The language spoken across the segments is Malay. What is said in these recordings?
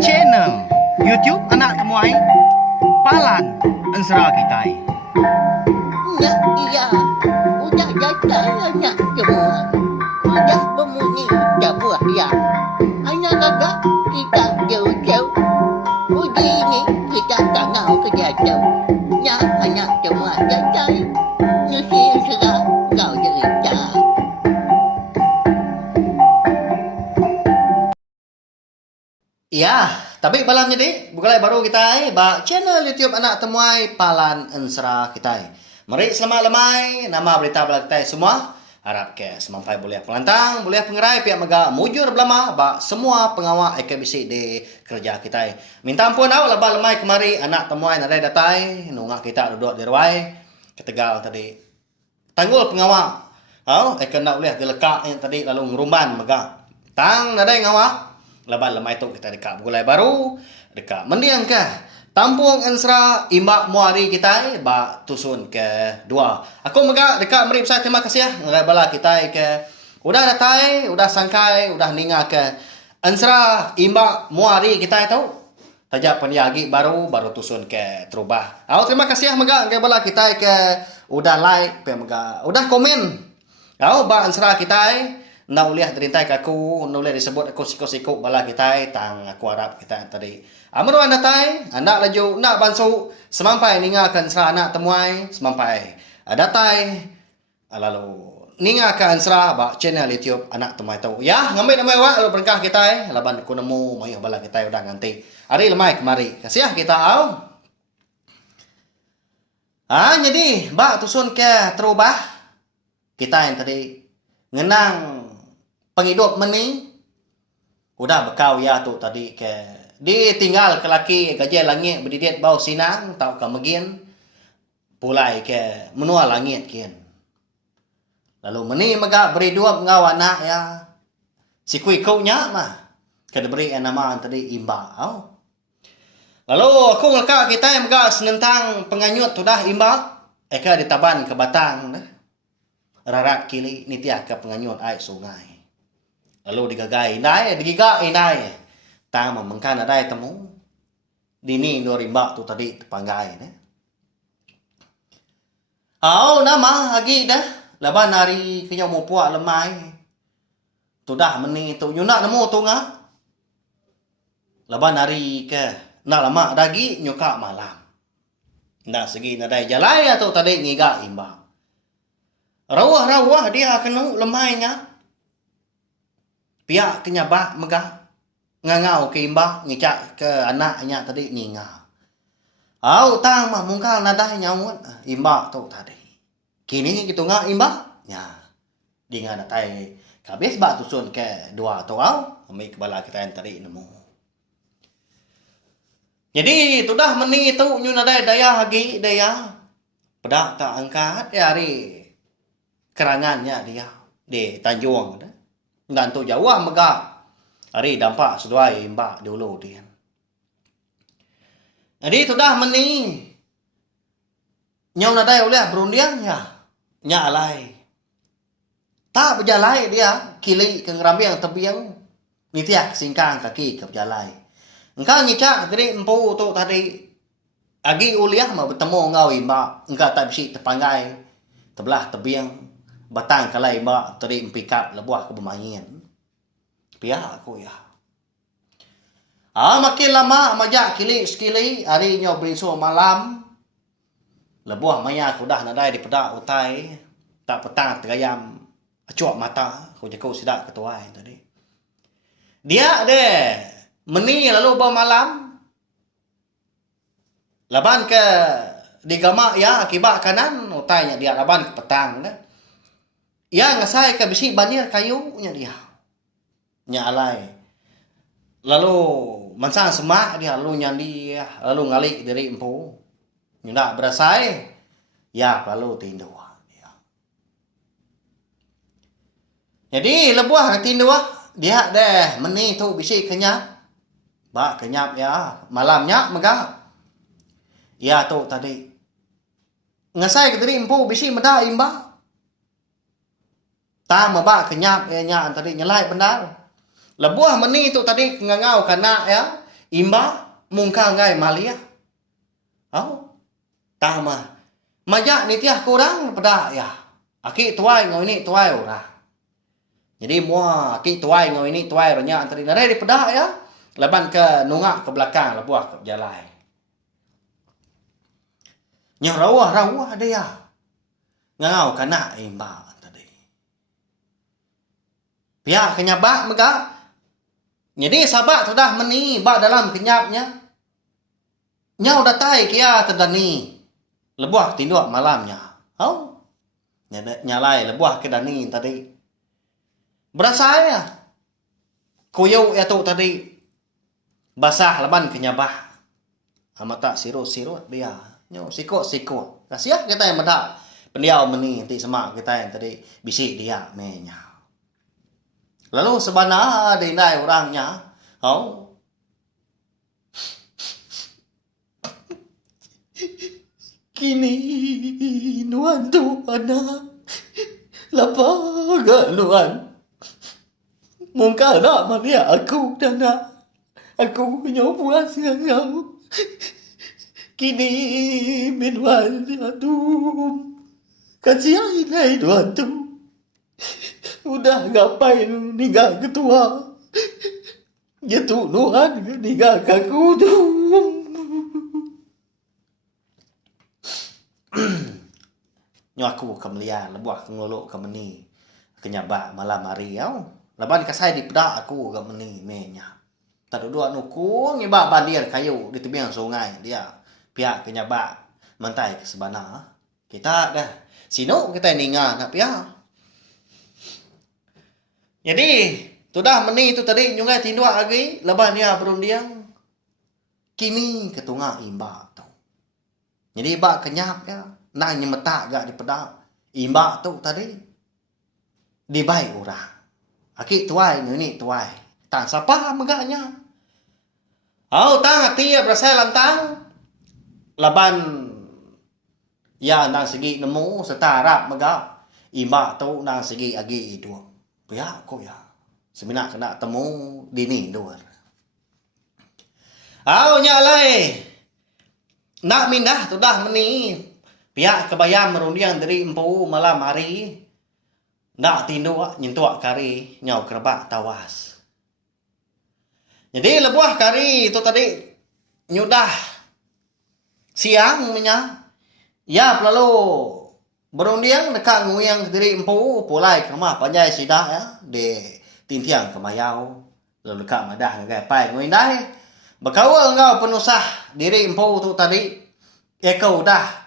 channel YouTube anak temuai Palan Ensra Kitai. Ya, iya, udah datang anak semua. Udah berbunyi sebuah ya. Anak kakak kita jauh-jauh. Uji ini kita tak mau kerja jauh. Ya, anak semua datang. Nusi serah kau cerita. Ya, tapi malam jadi bukan baru kita ba channel YouTube anak temuai Palan Ensra kita. Mari selamat lemai nama berita bala kita semua. Harap ke semampai boleh pelantang, boleh pengerai pihak mega mujur belama ba semua pengawal AKBC di kerja kita. Minta ampun awak laba lemai kemari anak temuai nadai datai nungak kita duduk di ruai ketegal tadi. Tanggul pengawal. Nak boleh dilekak yang tadi lalu ngerumban mega. Tang nadai ngawak. Laban lemai tu kita dekat Bulai Baru, dekat mendiang ke Tampung Ensra Imbak Muari kita ba tusun ke dua. Aku mega dekat meri saya terima kasih ya. Bala kita ke udah datai, udah sangkai, udah ninga ke Ensra Imbak Muari kita tahu. Tajak peniagi baru tusun ke Terubah. Terima kasih ya mega ke bala kita ke udah like, pe mega udah komen. Ba Ensra kita nak uliah derintai kaku, nak uliah disebut aku siko-siko bala kita tang aku harap kita tadi. Amru anda tai, anda laju nak bansu semampai ningakan sera anak temuai, semampai datai lalu ningakan sera ba channel YouTube anak temuai tahu. Ya, ngambil nama awak lalu berkah kita laban aku nemu mayuh bala kita udah nganti. Hari lemai kemari. Kasih kita au. Jadi ba tusun ke Terubah kita yang tadi ngenang penghidup meni udah bekau ya tu tadi ke ditinggal ke laki gaji langit berdidiat bau sinang tau ke megin pulai ke menua langit kian lalu meni mega beri dua ngau anak ya si kui kau nya mah ke diberi nama tadi imba lalu aku ngeka kita yang mega senentang penganyut tu dah imba eka ditaban ke batang dah rarat kili nitia ke penganyut air sungai. Lalu digagai inai, digiga inai. Tama mengkan ada temu. Dini no rimba tu tadi tepanggai ne. Nama lagi dah. Laban hari kenya mo puak lemai. Tu dah meni tu nyunak nemu tu nga. Laban hari ke nak lama dagi nyuka malam. Ndak segi nadai jalai tu tadi ngiga imba. Rawah dia kena lemainya. Pihak kenyabak megah ngangau ke imbak ngicak ke anaknya tadi ninga. Tang mah mungkal nadah nyawut imbak tu tadi. Kini gitu ngak imbak nya. Dinga datai kabis bak tusun ke dua tu ambil kepala kita yang tadi nemu. Jadi tu dah meni tu nyu nadai daya hagi daya. Pedak tak angkat hari kerangannya dia di Tanjung dah. Dan tu jauh mega. Hari dampak seduai mbak dulu dia. Jadi tu dah meni. Nyau nadai oleh berundiang ya. Nya alai. Tak berjalai dia. Kili ke ngerambiang tebiang. Nitiak singkang kaki ke berjalai. Engkau nyicak dari empu tu tadi. Agi uliah mah bertemu ngau mbak. Engkau tak bisa terpanggai. Tebelah tebiang. Batang kalai mbak tadi empikap lebuah ke bermain. Pihak aku ya. Makin lama majak kili sekili hari nyo berinsu malam. Lebuah maya aku dah nadai di pedak utai. Tak petang tergayam acuak mata. Aku jago sidak ketuai tadi. Dia deh meni lalu bawa malam. Laban ke digamak ya akibat kanan utainya dia laban ke petang dah. Ya ngasai ke bisi banir kayu nya dia. Nya alai. Lalu mansang semak dia lalu nyandi lalu ngalik dari empu. Ndak berasai. Ya lalu tindu dia. Jadi lebuah tindu dia deh meni tu bisi kenyap. Ba kenyap ya malamnya megah. Ya tu tadi. Ngasai ke dari empu bisi meda imba. Ta mà ba kenyap nya tadi nyelai benar. Lebuah meni tu tadi ngangau kana ya. Imba mungka ngai malia. Tama. Majak ni tiah kurang pada ya. Aki tuai ngau ini tuai ora. Jadi mua aki tuai ngau ini tuai ronya antri nare di pada ya. Leban ke nungak ke belakang lebuah ke jalai. Nyau rawah dia. Ngau kana imba tadi. Pihak kenyabak mega. Jadi sabak sudah meni bak dalam kenyapnya. Nyau datai kia terdani. Lebuah tinduk malamnya. Nyalai lebuah ke dani tadi. Berasa ya. Kuyau itu tadi. Basah leban kenyabah. Amata sirut dia. Nyau sikut. Kasiah kita yang medak. Pendiau meni nanti semak kita yang tadi bisik dia menya. Lalu sebenarnya dinai orangnya. Kini nuan tu anak. Lapaga nuan. Mungkin nak malia aku dan aku puas ngau. Kini minuan aduh. Kasihan inai nuan tu. Udah ngapain ninggal ketua. Gitu nuan ninggal kaku tu. Nyo aku kemelia lebuah ngolok ke meni kenyabak malam hari leban kasai di pedak aku ke meni menya tadu dua nuku ngibak bandir kayu di tepian sungai dia pihak kenyabak mentai ke sebana kita dah sino kita ninga nak pihak. Jadi sudah meni itu tadi nyungai tindua lagi leban dia berundiang kini ketunga imba tu. Jadi bak kenyap ya. Nang nyemetak gak di pedak. Imba tu tadi. Dibaik orang. Aki tuai ni tuai. Tang siapa megaknya. Tang hati ya berasa lantang. Laban. Ya nang segi nemu setara megak. Imba tu nang segi agi itu. Ya kok ya. Semina kena temu dini luar. Nyalai. Nak mindah tu dah meni. Pihak kebayang merundiang dari empu malam hari. Nak tinduk nyentuak kari. Nyau kerebak tawas. Jadi lebuah kari itu tadi. Nyudah. Siang punya. Ya lalu. Berundiang dekat nguyang dari empu. Pulai ke rumah panjai sidak ya. Di tintiang ke mayau. Lalu dekat madah ngagai nguyang dah. Berkawal engkau penusah diri empu tu tadi. Kau dah.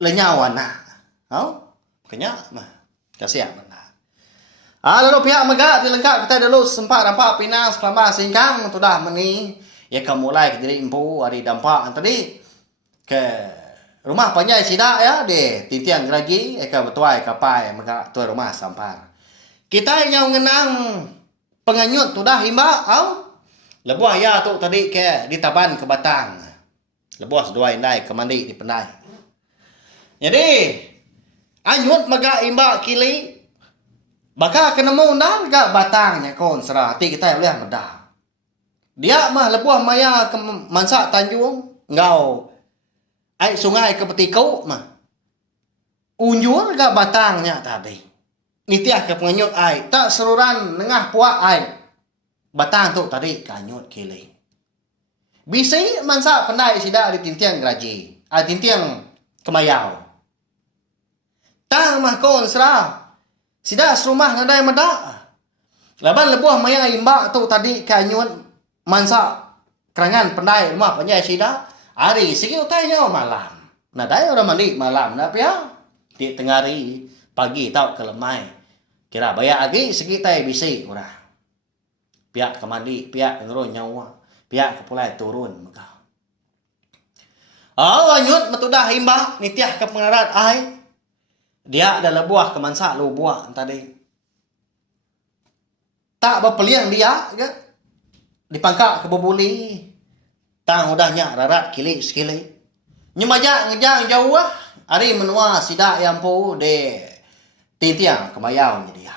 Lenyau anak. Makanya kasihan benar. Lalu pihak megak dilengkap kita dulu sempat rampak pinas kelambah singkang tu dah meni. Ya kau mulai ke diri empu hari dampak tadi ke rumah panjai sidak ya di tintiang geragi kau betuai kapai megak tu rumah sampar. Kita yang ngenang penganyut tu dah himba lebuah ya tu tadi ke di taban ke batang. Lebuah sedua indai ke mandi di pendai. Jadi, anyut maga imba kili. Baka kenemu nan gak batangnya kon serah. Hati kita boleh medah. Dia mah lebuah maya ke mansak Tanjung. Ngau. Ai sungai ke petikau mah. Unjur gak batangnya tadi. Nitiah ke penganyut ai. Tak seruran nengah puak ai. Batang tu tadi kanyut kili. Bisi mansak pendai sidak di tintiang geraji. Tintiang kemayau. Tang mah kon serah. Sida serumah ngandai medak. Laban lebuah maya imba tu tadi kanyut mansa kerangan pendai rumah panjai sida. Hari segi utainya malam. Nah dai orang mandi malam nak pia. Di tengari pagi tau ke lemai. Kira bayar lagi segi tai bisi ora. Pihak ke mandi, pihak nurun nyawa. Pihak ke pulai turun maka. Anyut metudah imba nitiah ke pengarat ai. Dia ada lebuah kemansa lu buah tadi. Tak berpeliang dia ke. Dipangkak ke bebuli. Tang udahnya rarat kili sekili. Nyemajak ngejang jauh lah. Hari menua sidak yang pu de tintiang kemayau dia.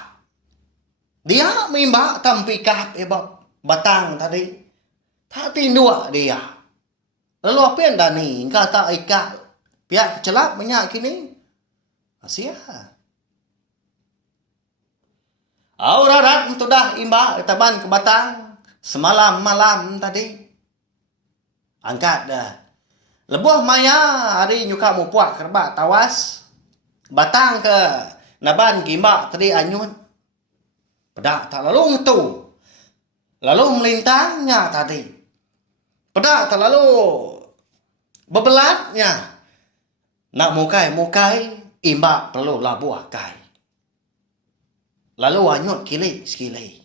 Dia mimba tampikap batang tadi. Tak tindua dia. Lalu apa yang dani? Kata ikat. Pihak kecelak banyak kini. Asia. Aurarat itu dah imba taban ke batang. Semalam malam tadi. Angkat dah. Lebuh maya hari nyuka mu puak kerbak tawas. Batang ke naban gimbak tadi anyun. Pedak tak lalu tu. Lalu melintangnya tadi. Pedak tak lalu bebelatnya. Nak mukai imbak perlu labuah kai. Lalu anyut kili sekili.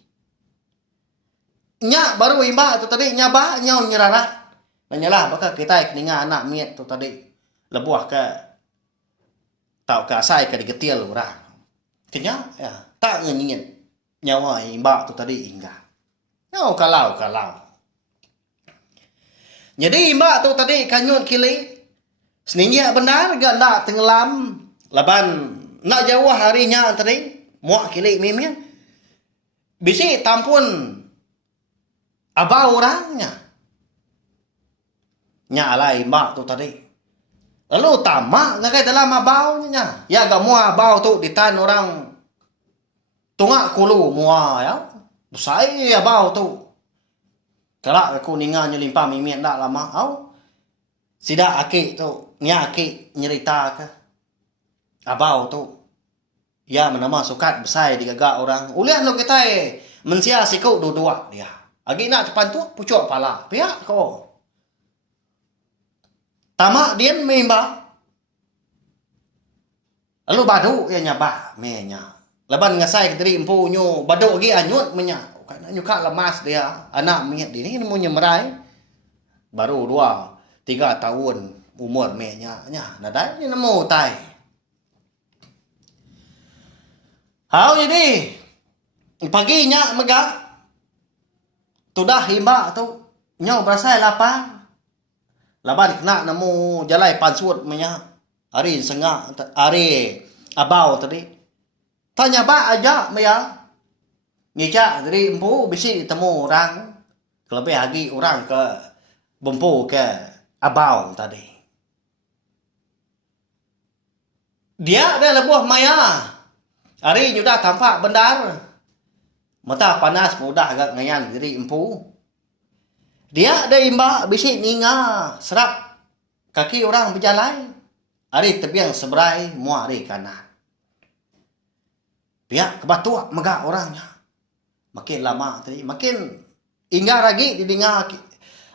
Nyak baru imbak tu tadi nyabak nyau nyerarat. Nanyalah bakal kita keninga anak miet tu tadi. Lebuah ke tau ke asai ke digetil orang. Kenya ya tak ngingin nyawa imbak tu tadi hingga. Nyau kalau. Jadi imbak tu tadi kanyut kili. Seningnya benar ganda tenggelam. Laban nak jauh harinya tadi. Muak kili mimian. Bisi tampun abah orangnya. Nyala imbak tu tadi. Lalu tamak ngakai dalam abaunya. Ya gak mua abau tu ditan orang tungak kulu mua ya. Besai abau tu. Kelak aku ningan nyelimpah mimian dak lama. Au. Sida aki tu. Nya aki nyerita ke. Abau tu. Ya menama sukat besai digagak orang. Ulian lo kita mensia siku dua-dua dia. Agi nak depan tu pucuk pala. Pihak ko. Tamak dia memba. Lalu badu ya nyabah menya. Leban ngasai keteri empu nyu badu lagi anyut menya. Kan nyuka lemas dia anak miet dia ni mau nyemerai. Baru 2-3 tahun umur menya nya. Nadai ni nemu tai. Hau jadi paginya megah. Tudah himba tu nyau berasai lapang. Laban kena nemu jalai pansut menya. Hari sengak, hari abau tadi. Tanya ba aja maya. Ngica dari empu bisi temu orang. Kelebih lagi orang ke bempu ke abau tadi. Dia ada lebuh maya. Hari nyudah tampak bendar. Mata panas mudah agak ngayan diri empu. Dia ada imba bisik ninga serap kaki orang berjalan. Hari tebiang seberai mua hari kanan. Pihak kebatuak megak orangnya. Makin lama tadi makin hingga lagi didengar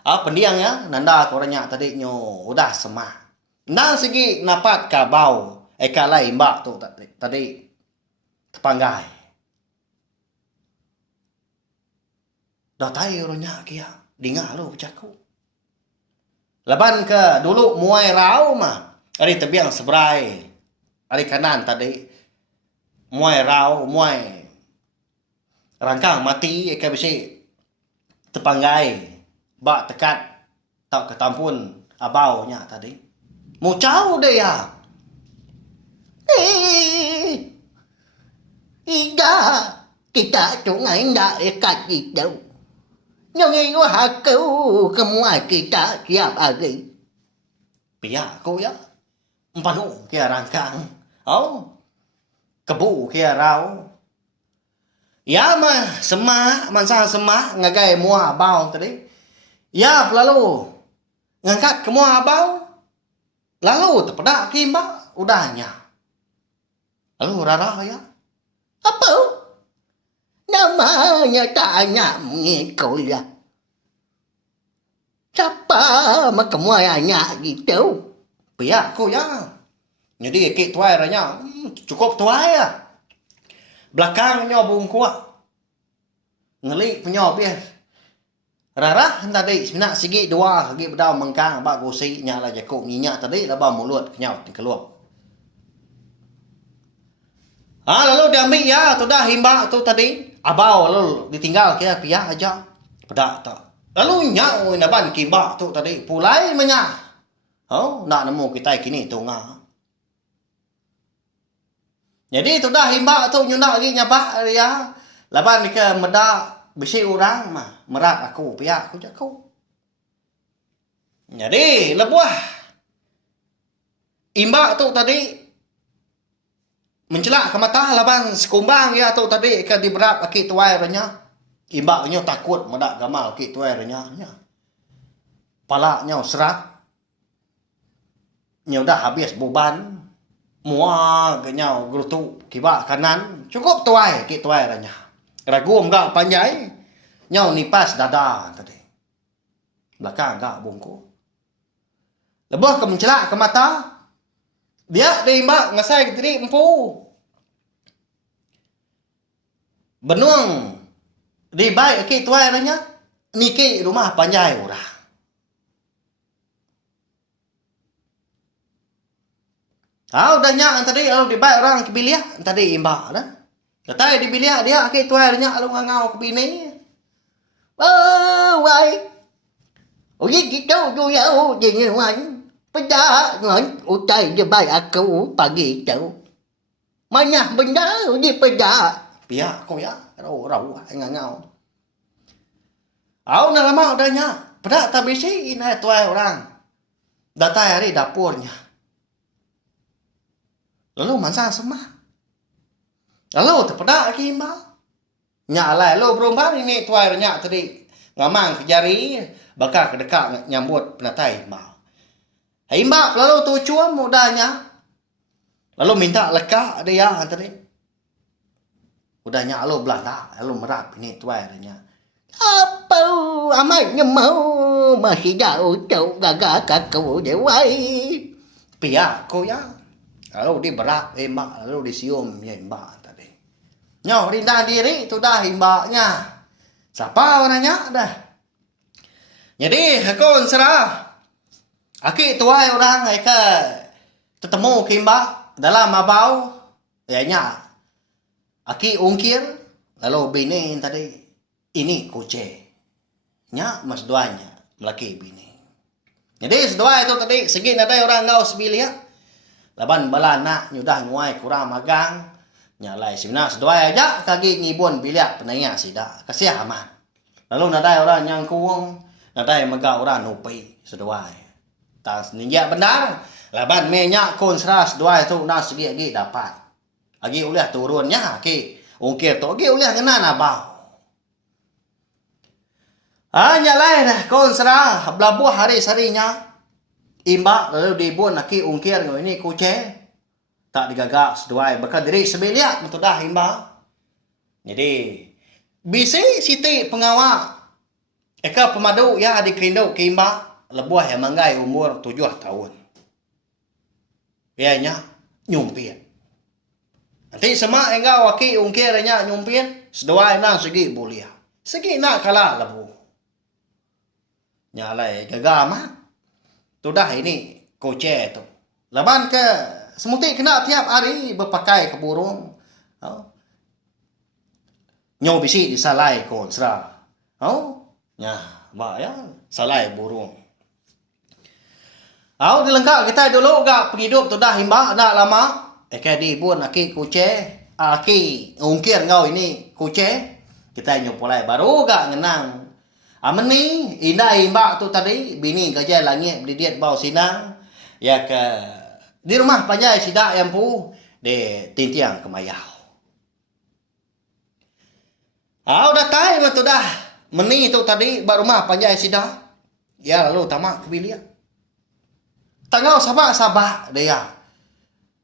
pendiangnya nanda orangnya tadi nyo udah semah. Nang segi napat kabau kalai imba tu tadi tepanggai. Dah tahu orangnya kia. Dengar lo ucaku. Laban ke dulu muai rau mah. Hari tebiang seberai. Hari kanan tadi. Muai rau, muai rangkang mati. Eka bisi tepanggai. Bak tekat. Tak ketampun abaunya tadi. Mucau dia. Tidak. Kita sungai tidak ikat itu. Nyongi aku kemua kita kiap lagi. Pihak kau ya. Empanu kia rangkang. Oh. Kebu kia rau. Ya mah semak. Mansah semak. Ngagai mua abau tadi. Ya lalu. Ngangkat ke mua abau. Lalu terpedak kimba. Udahnya. Lalu rarah ya. Apa? Namanya tanya mengikau ya. Siapa makam ayahnya gitu? Pihak kau ya. Jadi kek tuai ranya. Cukup tuai ya. Belakangnya bung kuat. Ngelik punya biar. Rarah tadi sebenarnya segi dua lagi bedau mengkang bak gosi nya lah jakuk minyak tadi lah mulut kenyau keluar. Lalu diambil ya tu dah himba tu tadi. Abau lalu ditinggal ke pihak aja. Pedak tak. Lalu nyau naban kimba tu tadi. Pulai menya. Oh, nak nemu kita kini tu ngah. Jadi tu dah himba tu nyundak lagi nyabak dia. Laban ni ke medak bisi orang mah merat aku pihak aku jaku. Jadi lebuah imbak tu tadi mencelak ke mata laban sekumbang ya tu tadi ke diberat aki tuai renya. Imbaknya takut medak gamal aki tuai renya nya. Palaknya serat. Nya dah habis beban. Mua kenyau gerutu kibak kanan cukup tuai aki tuai renya. Ragum gak panjai. Nyau nipas dada tadi. Belakang gak bungku. Lebuh ke mencelak ke mata. Dia imbak ngasai ke diri empu. Benuang di baik aki tuai ranya. Niki rumah panjai orang. Udah nyak tadi di baik orang ke bilia tadi imbak dah. Kata di bilia dia aki tuai ranya lu ngangau ke bini. Vậy ủa gì chị đâu tôi đâu gì như anh bây giờ ngồi ủa trời giờ bài aku pagi cháu mà nhà mình đó ủa gì bây giờ Pihak kau ya. Rau ngangau. Nak lama udah nyak. Pada tak bisi ini tuai orang. Datang hari dapurnya. Lalu masa semah. Lalu terpedak lagi imbak. Nyak lah, lo berumpan ini tuai nyak tadi. Ngamang ke jari. Bakal ke dekat nyambut penatai imbak. Imbak lalu tu cuam mudahnya. Lalu minta lekak dia tadi. Udah nyak lo belanda. Lalu merap ini tuai nyak. apa amanya mau masih jauh jauh gagak kakau dewai Pihak kau ya. Lalu dia berat imbak. Lalu disium ya imbak tadi. Nyaw rindah diri tu dah imbaknya. Siapa orangnya dah. Jadi aku serah. Aki tuai orang ke ketemu ke imbak dalam abau. Ya nya. Aki ungkir. Lalu bini tadi. Ini kuce. Nya mas duanya. Melaki bini. Jadi sedua itu tadi. Segi nadai orang ngau sebilia. Laban balana nyudah nguai kurang magang. Nyalai sebenarnya sedua aja kaki ngibun biliak penanya sida. Kasih aman. Lalu nadai orang yang kuung. Nadai megak orang nupi sedua. Tas ninja benar. Laban minyak kun seras sedua itu nas segi lagi dapat. Lagi uliah turunnya ki. Ungkir tu lagi uliah kena nabau. Nyalai dah kun serah. Belabuh hari-harinya. Imbak lalu dibun aki ungkir ini kuce. Tak digagak seduai. Bakal diri sebiliak betul dah imbak. Jadi. Bisi siti pengawak. Eka pemadu ya adik rindu ke imbak. Lebuah yang manggai umur 7 tahun. Bianya nyumpir. Nanti semua engkau aki ungkirnya nyumpir. Seduai nang segi bulia. Segi nak kalah lebuh. Nyalai gagama. Tu dah ini kuce tu. Laban ke semuti kena tiap hari berpakai ke burung. Nyaw bisi disalai kon sera. Nya, mak ya, salai burung. Dilengkap kita dulu gak penghidup tu dah himbak dah lama. Eka di bun aki kuce. Aki ungkir ngau ini kuce. Kita nyupulai baru gak ngenang. Ameni indah imbak tu tadi bini kerja langit berdiet bau sinang ya ke di rumah panjai sidak yang pu de tintiang kemayau. Udah tai tu dah meni tu tadi ba rumah panjai sidak ya lalu tamak kebilian. Tangau sabak dia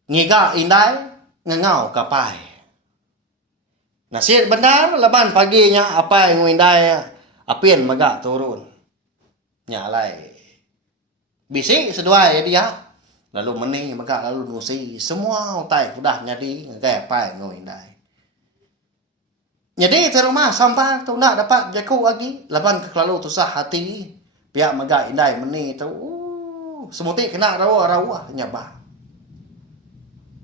ngiga indai ngengau kapai. Nasir benar leban paginya apa yang indai Apin magak turun. Nyalai. Bisi sedua ya dia. Lalu meni magak lalu nusi. Semua utai udah nyadi. Ngegaya pai ngoindai. Jadi terumah sampai tu nak dapat jaku lagi. Laban kelalu tusah hati. Pihak magak indai meni tu. Semuti kena rawa-rawa nyabah.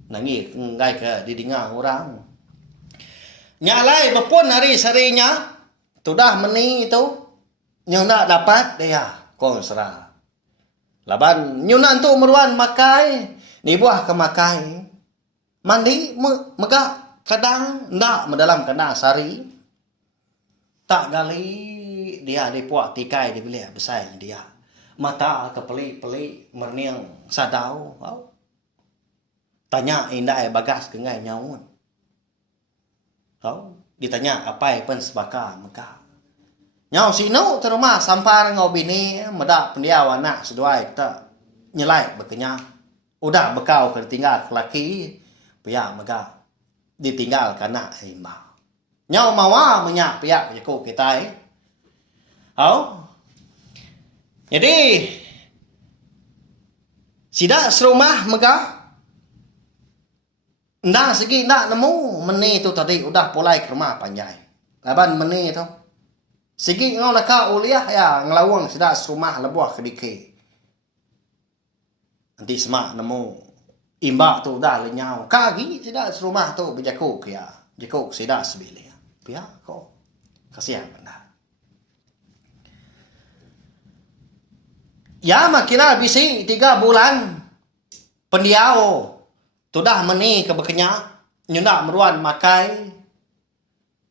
Nangi ngai ke didinga orang. Nyalai berpun hari-harinya. Sudah meni itu. Yang nak dapat dia. Kong serah. Laban. Nyunan tu meruan makai. Ni buah ke makai. Mandi. Megak kadang. Nak mendalam kena sari. Tak gali dia di puak tikai di bilik besar dia. Mata ke pelik-pelik merniang sadau. Tanya indah bagas kengai nyaun. Ditanya apa pen sebaka maka. Nyau sino terumah sampar ngau bini medak pendiaw anak seduai tak nyelai bekenya. Udah bekau ketinggal laki pihak mega ditinggal kana imba. Nyau mawa menyak pihak jaku kita Jadi sida serumah mega ndak segi ndak nemu meni tu tadi udah pulai ke rumah panjai. Laban meni tu. Segi ngau laka uliah ya ngelawang sida serumah lebuah kedike. Nanti semak nemu imba tu dah lenyau. Kagi sida serumah tu berjaku ya. Jaku sida sebilik. Pia kok kasihan benar. Ya makina bisi 3 bulan pendiao sudah meni ke bekenya nyunda meruan makai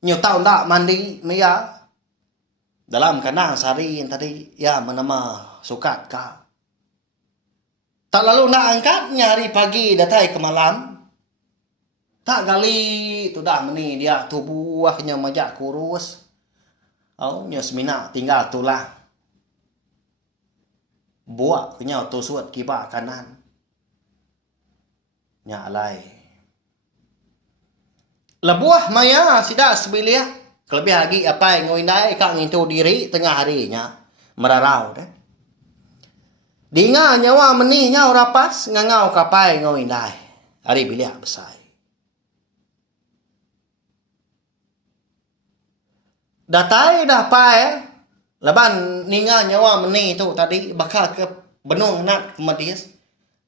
nyu tau ndak mandi mia dalam kanang sari tadi ya menama sukat ka tak lalu nak angkat nyari pagi datai ke malam. Tak gali tu dah meni dia tubuhnya majak kurus. Nya semina tinggal tulah. Buak kenyau tu suat kibak kanan. Nya alai. Lebuah maya sida sebilia. Kelebih lagi apa yang ngindai kak ngintu diri tengah harinya. Merarau deh. Dinga nyawa meni nyau rapas ngangau kapai ngindai. Hari bilik besar. Datai dah pae laban ninga nyawa meni tu tadi bakal ke benung nak kemedis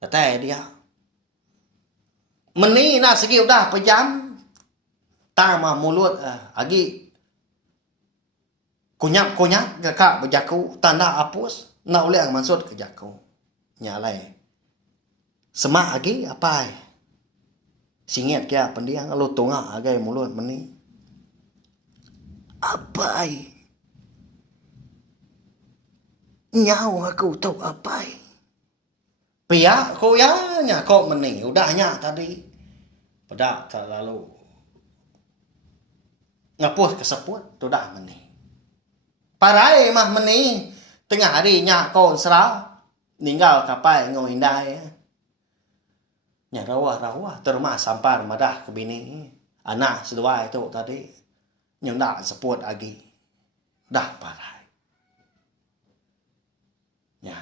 datai dia meni nak segi udah pejam tama mulut agi kunyap ke kak berjaku tanda apus nak oleh maksud ke jaku nyalai semak agi apa singit kia pendiang lu tunga agai mulut meni apai nyau aku tahu apai pihak kau ya nya kau meni udahnya tadi pedak tak lalu ngapus keseput tu dah meni parai mah meni tengah hari nya kau serau ninggal kapai ngau indai nya rawa terma sampar madah ke bini anak seduai tu tadi nhưng đã support lagi dah parai ya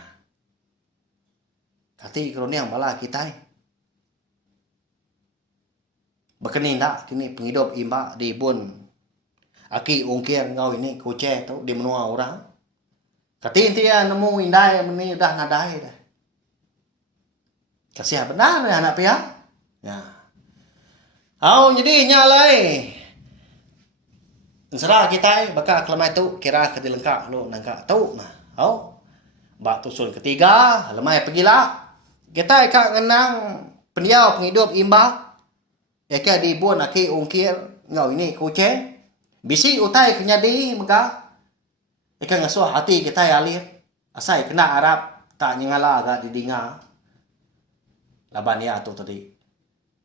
kati kroniang bala kita bekening dak kini penghidup imba di bun aki ungkir ngau ini kuce tu di menua orang kati intia nemu indai meni dah nadai dah kasih benar anak pihak ya jadi nyalai serah kita bakal kelemai tu kira kati lengkap lu nangka tu nah bak tusun ketiga lemai pergilah kita kak ngenang pendiau penghidup imba eka di bun aki ungkir ngau ini kuce bisi utai kenyadi maka eka ngasuh hati kita alir asai kena Arab tak nyengala agak didinga laban ya tu tadi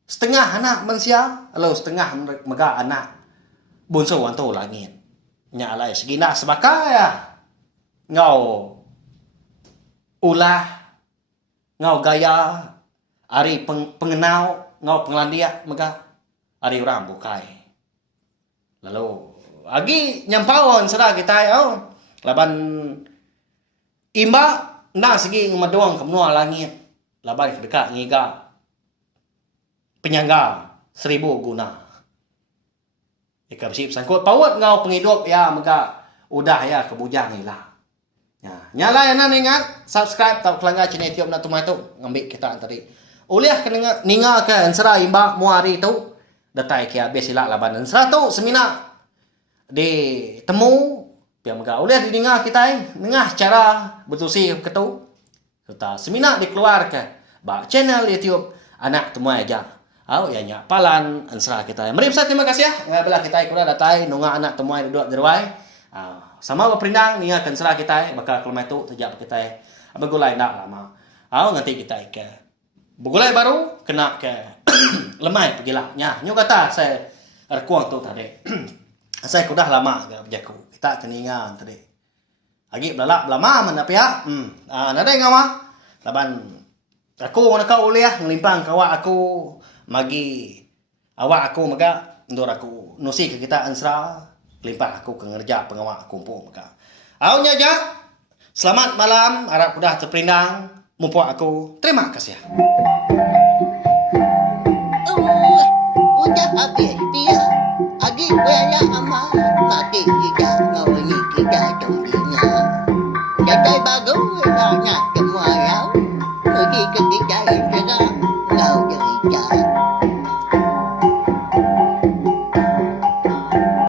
setengah anak manusia lalu setengah mega anak bunso wanto langit nya alai segina sebaka ya ngau ulah ngau gaya ari pengenau ngau penglandia mega ari orang bukai lalu agi nyampauan sera kita laban imba na segi ngemadoang ke menua langit laban dekat ngiga penyangga 1000 guna ika bersih sangkut pawat ngau penghidup ya maka udah ya kebujang ni lah ya nyala yana ingat subscribe tau kelangga channel YouTube nak tumai tu ngambil kita tadi uliah kena ninga ke ansara imba muari tu datai kia besila laban ansara tu semina di temu pia maka uliah di ninga kita nengah cara betusi ketu serta semina dikeluarkan ba channel YouTube anak tumai aja ya palan ansara kita. Mari besar terima kasih ya. Ngabela kita ikut datai nunga anak temuai duduk derwai. Sama berperindang ni akan serah kita bakal kelemah tu sejak kita bergulai nak lama. Nanti kita ke bergulai baru kena ke lemai pergi lah. Nyu kata saya rekuang tu tadi. Saya kudah lama ke berjaku. Kita keningan tadi. Lagi belalak belama mana pihak. Nada ngama. Laban aku nak kau uliah ngelimpang kawa aku magi awak aku maka ndor aku nusi ke kita ansra limpah aku ke ngerja pengawak kumpul maka. Nya. Selamat malam, harap kudah terperindang. Mumpuk aku. Terima kasih. Udah habis dia. Agi banyak amal. Mati kita ngawini kita tulinya. Jadi baru nanya semua yang. Pergi ke kita serang. Ngau cerita.